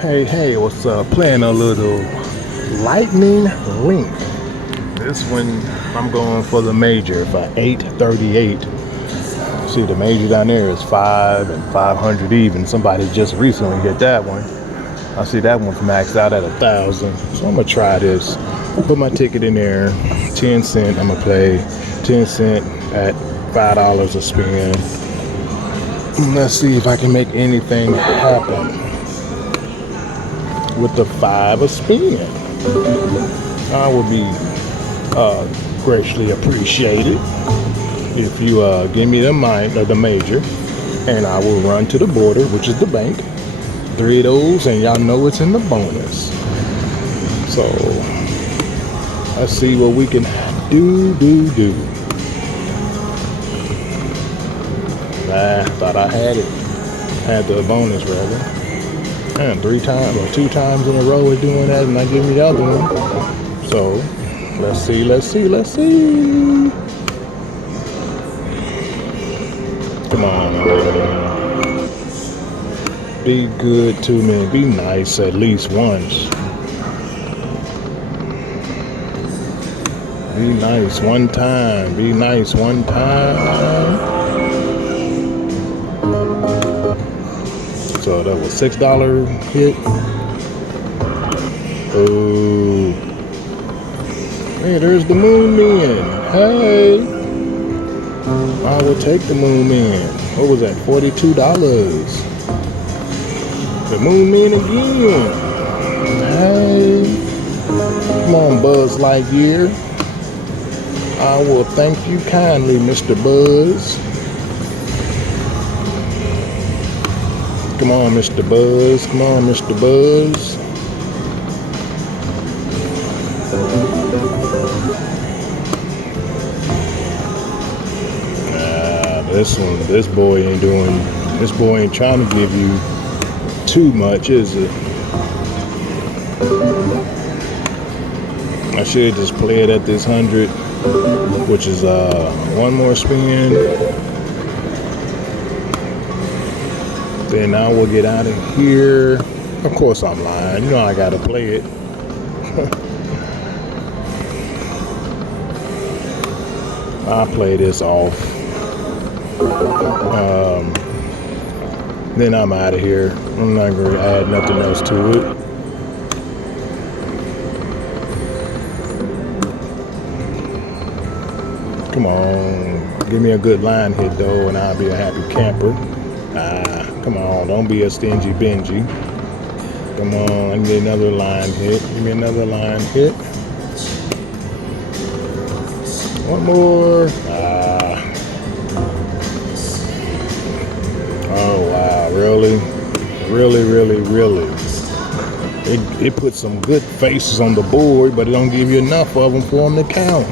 Hey, what's up? Playing a little lightning link. This one, I'm going for the major for 838. See, the major down there is 5 and 500 even. Somebody just recently hit that one. I see that one's maxed out at 1,000. So I'm gonna try this. Put my ticket in there, 10 cent. I'm gonna play 10 cent at $5 a spin. Let's see if I can make anything happen with the 5 a spin. I would be greatly appreciated if you give me the major, and I will run to the border, which is the bank. 3 of those, and y'all know it's in the bonus. So let's see what we can do. Thought I had it. Had the bonus rather. And 3 times or 2 times in a row we're doing that, and I give me the other one. So let's see. Come on. Be good to me. Be nice at least once. Be nice one time. So that was $6 hit. Oh, hey, there's the moon man. Hey, I will take the moon man. What was that? $42. The moon man again. Hey, come on, Buzz Lightyear. I will thank you kindly, Mr. Buzz. Come on, Mr. Buzz. This boy ain't trying to give you too much, is it? I should just play it at this 100, which is one more spin. Then I will get out of here. Of course I'm lying. You know I gotta play it. I'll play this off. Then I'm out of here. I'm not gonna add nothing else to it. Come on. Give me a good line hit though, and I'll be a happy camper. Come on, don't be a stingy Benji. Come on, I need another line hit. Give me another line hit. One more. Oh wow, really? It puts some good faces on the board, but it don't give you enough of them for them to count.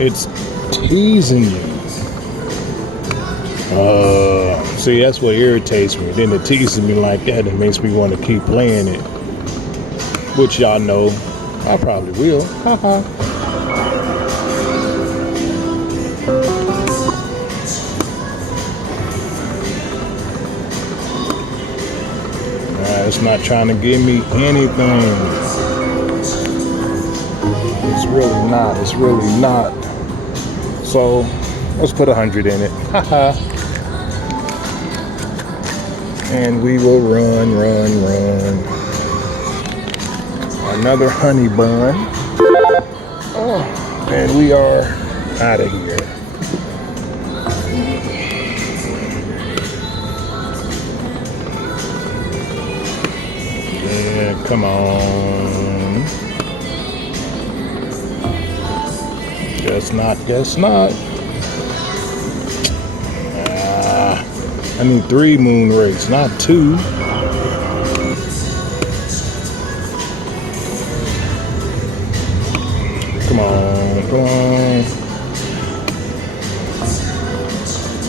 It's teasing you. See, that's what irritates me. Then it teases me like that. It makes me want to keep playing it. Which y'all know I probably will. Haha. It's not trying to give me anything. It's really not. So let's put 100 in it. Haha. And we will run. Another honey bun. Oh, and we are out of here. Yeah, come on. Guess not. I need 3 moon rays, not 2. Come on.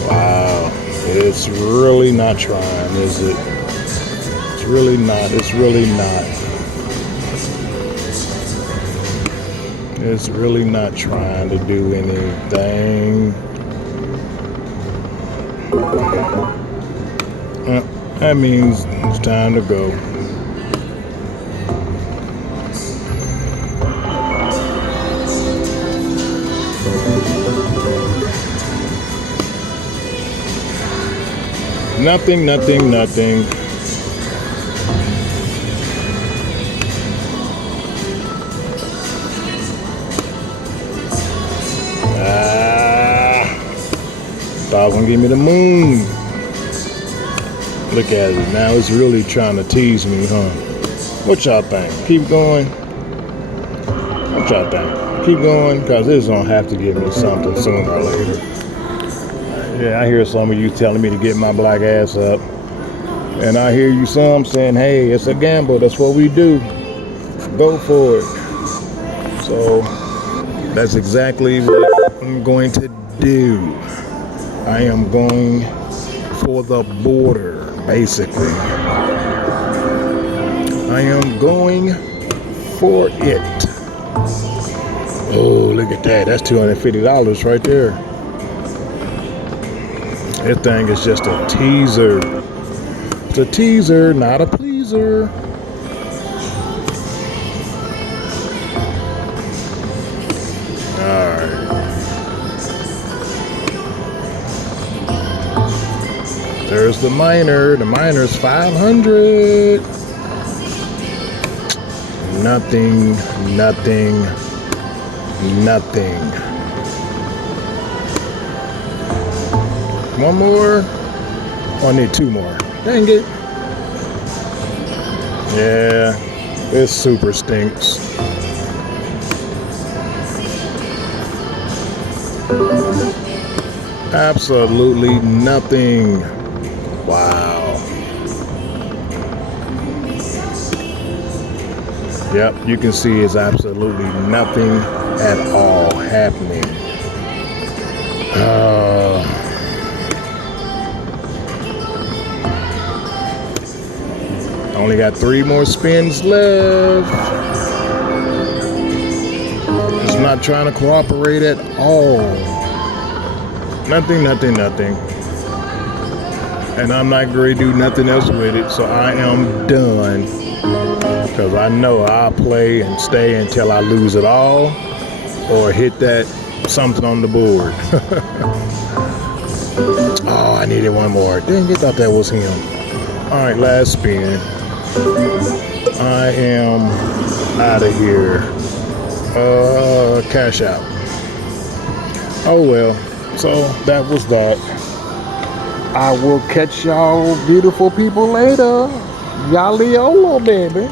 Wow, it's really not trying, is it? It's really not. It's really not trying to do anything. That means it's time to go. Nothing, nothing, nothing. Thought I was gonna give me the moon. Look at it. Now it's really trying to tease me, huh? What y'all think? Keep going? What y'all think? Keep going? Because this gonna have to give me something sooner or later. Yeah, I hear some of you telling me to get my black ass up. And I hear you some saying, hey, it's a gamble. That's what we do. Go for it. So that's exactly what I'm going to do. I am going for the border, basically. I am going for it. Oh, look at that. That's $250 right there. This thing is just a teaser. It's a teaser, not a pleaser. Alright. There's the minor. The minor's 500. Nothing, nothing, nothing. One more. Oh, I need two more. Dang it. Yeah, it super stinks. Absolutely nothing. Wow. Yep, you can see it's absolutely nothing at all happening. Only got 3 more spins left. It's not trying to cooperate at all. Nothing, nothing, nothing. And I'm not going to do nothing else with it, so I am done. Because I know I'll play and stay until I lose it all or hit that something on the board. Oh, I needed one more. Dang, I thought that was him. All right, last spin. I am out of here. Cash out. Oh well, so that was that. I will catch y'all beautiful people later. Yaliolo, baby.